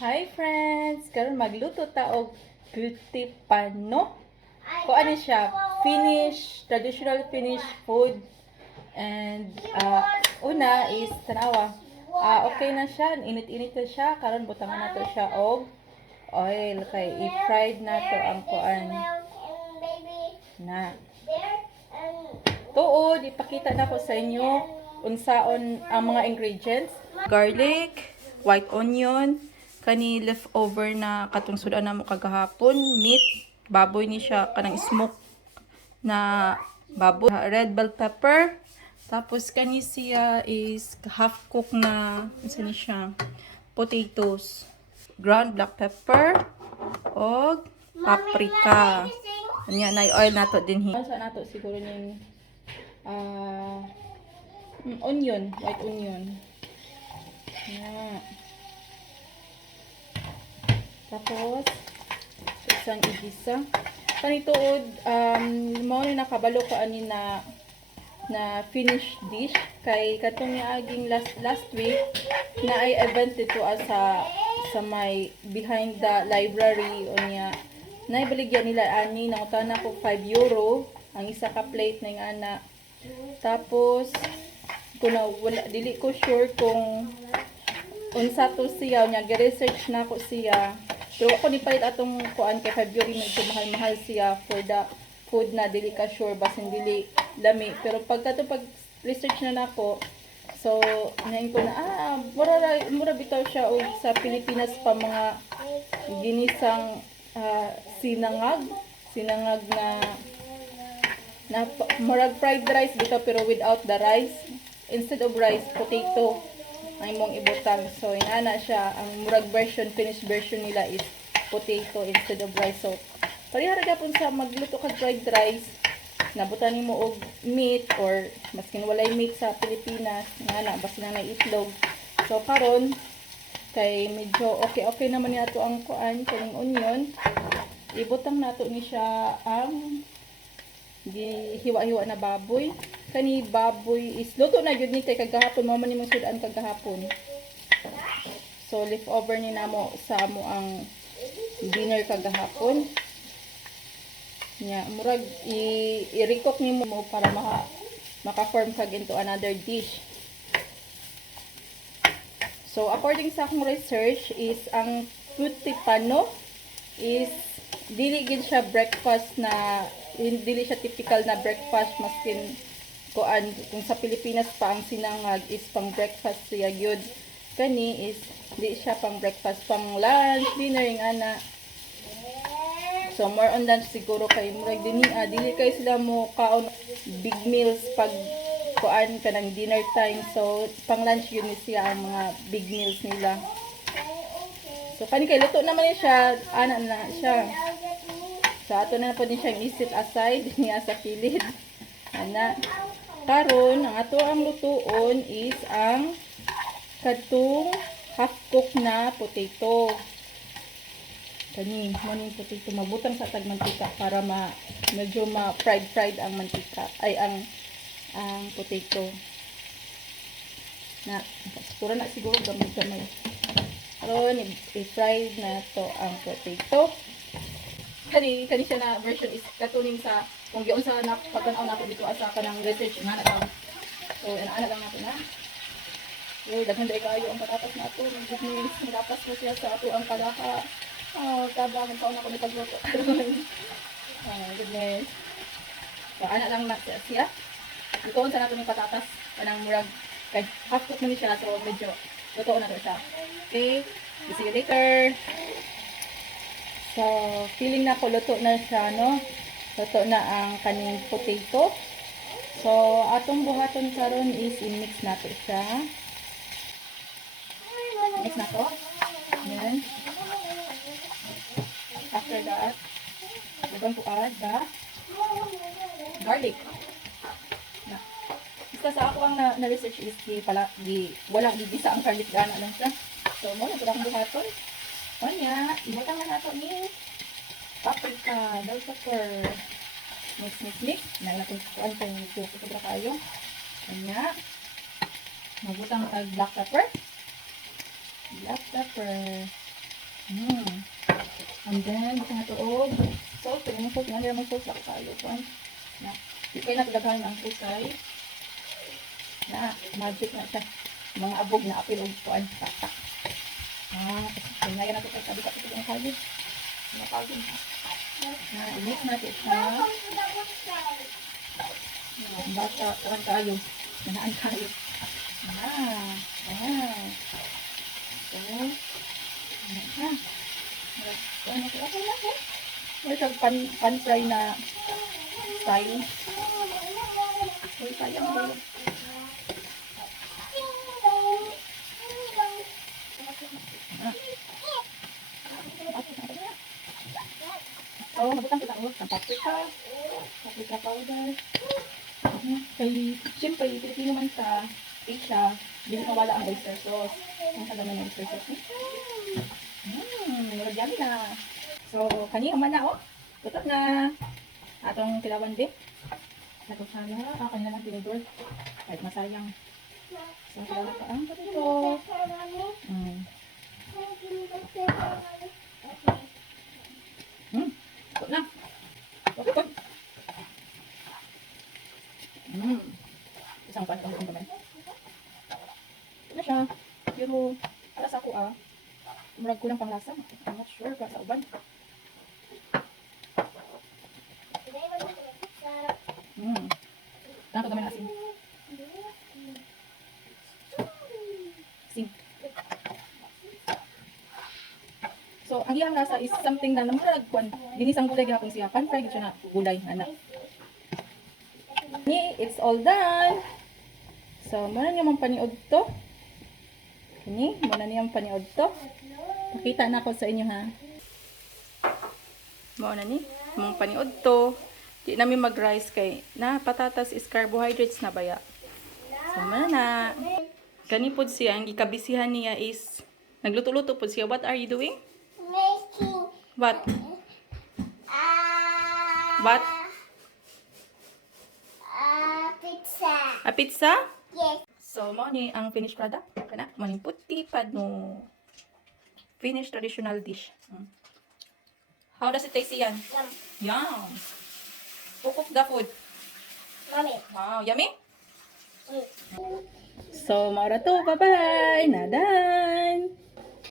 Hi friends! Karon magluto ta og puti pano. Ko ano siya, traditional Finnish food. And una is tanawa. Okay na siya, init-init na siya. Karon butangan nato siya og oil kay i-fried nato ang kuan na. Tuod, ipakita na ko sa inyo unsaon ang mga ingredients. Garlic, white onion, kani leftover na katong sudan na mo kagahapon, meat, baboy ni siya kanang smoke na baboy, red bell pepper, tapos kani siya is half cook na unsa ni siya, potatoes, ground black pepper, og paprika. Nya na oil nato din hi. Sa nato siguro ning onion, white onion. Yeah. Tapos, isang igisa. Panituod, mao ni nakabalo ko ani na finished dish kay katong niaging last week na ay event dito sa may behind the library o niya naibaligyan nila ani nangutana ko 5 euro ang isa ka plate na nga na. Tapos wala dili ko sure kung unsa to siya nya gi-research na ko siya. Pero ako nipalit atong kuan kay February medyo mahal-mahal siya for the food na dili ka sure basin dili lami. Pero pag research na nako, so ngayon ko na mura bitaw siya og sa Pilipinas pa mga ginisang sinangag na murag fried rice bitaw pero without the rice. Instead of rice, potato ang imong ibutang. So, inana siya. Ang murag version, finished version nila is potato instead of rice. So, parihara gapon sa magluto ka fried rice, nabutan nimo og meat or maskin walay meat sa Pilipinas, inana basta na itlog. So, karon kay medyo okay naman ni ato ang kuan kaning onion. Ibutang nato ni siya ang gihiwa-hiwa na baboy. Kani baboy is luto na gyud ni kay kagahapon mo man nimong sudan kagahapon. So leftover ni namo sa amo ang dinner kagahapon. Nya murag i-recook nimo mo para maka-form kag into another dish. So according sa akong research is ang puti pano is dili gid siya breakfast na dili siya typical na breakfast maskin kuan kung sa Pilipinas pa ang sinangag is pang breakfast siya gyud. Kani is di siya pang breakfast, pang lunch, dinner yung ana. So more on lunch siguro kay murag dili kay sila mo kaon big meals pag kuan kanang dinner time. So pang lunch yun siya ang mga big meals nila. So kani kay luto naman ni siya, ana na siya. So ato na po din siyang isit aside niya sa kilid. Ana. Karon ang ato ang lutuon is ang katong half cook na potato. Kani maning potato mabutang sa tag mantika para medyo fried ang mantika ay ang potato. Na siguro gamay. Karon i-fried na to ang potato. Kani siya na version is katuning sa kung giun sa pagtanaw nako dito asa kanang research nga na. So ana lang nato na. Daghan dai kayo ang patatas nato, nagignis nilapas ko siya sa ato ang kalaka. Tabangan pa ako ni pagluto. Goodness. So ana lang na siya. Ito unsa nato ni patatas kanang murag kay half cook na ni siya so medyo luto na to siya. Okay, see you later. So, feeling na ko luto na siya, no? Luto na ang kaning potato. So, atong buhaton karon is i-mix nato siya. Mix na to. Ayan. After that, we're to add the garlic. Basta sa ako ang na-research is walang gigisa ang garlic gana lang siya. So, muna ito akong buhaton. Onya, ibutang na nato ni paprika, bell pepper. Mix. Nalatong kuan kay sobra kayo. Onya. Magbutang tag black pepper. Mm. And then, gusto na tuod. Salt, pwede mo salt. Nga nila mag-salt sa kayo. Na, di kayo natagagahan ang kusay. Na, magic na siya. Mga abog na apil o kuan. Tatak. Kasi ngayon natin kayo sabi kapit ang kayo. Mga kayo. Na, inis natin siya. Bata, kuan kayo. Nanaan kayo. Ayan. So, ayan. May pan-fry na style. Uy, sayang mo. So, mabutan kita ulit ng paprika powder. Kaya, siyempre, Pilipino man sa Asia, hindi mawala ang oyster sauce. Ang kaganda ng oyster sauce. Yummy na. So, kanina man na, oh. Tutot na. Atong kilawan din. Nato sana. Kanina lang tinidor. Kahit masayang. So, kilawan pa ang patito. Tutot na. Tutot. Isang pan lang naman. Ito na siya. Pero, para sa ako murag ko lang panglasa. I'm not sure para sa uban. Tanto naman asin. Asin. So, ang iyang lasa is something na namurag kwan. Ginisang gulay gihapon siya. Pan-fry gid siya na gulay ana. It's all done. So, muna niyo man paniod to. Muna niyang paniod to. Pakita na ako sa inyo ha. Muna ni, mong paniod to. Di namin mag-rice kay na patatas is carbohydrates na baya. So, muna na. Gani po siya, ang gikabisihan niya is nagluto-luto po siya. What are you doing? Making What? What? Pizza. A pizza? Yes. So, mo ni ang finished product. Kana, mo ni puti pad no. Finished traditional dish. How does it taste yan? Yum. Yum. Who cooked the food? Mommy. Wow, yummy? Mm. So, maura to. Bye-bye. Na done.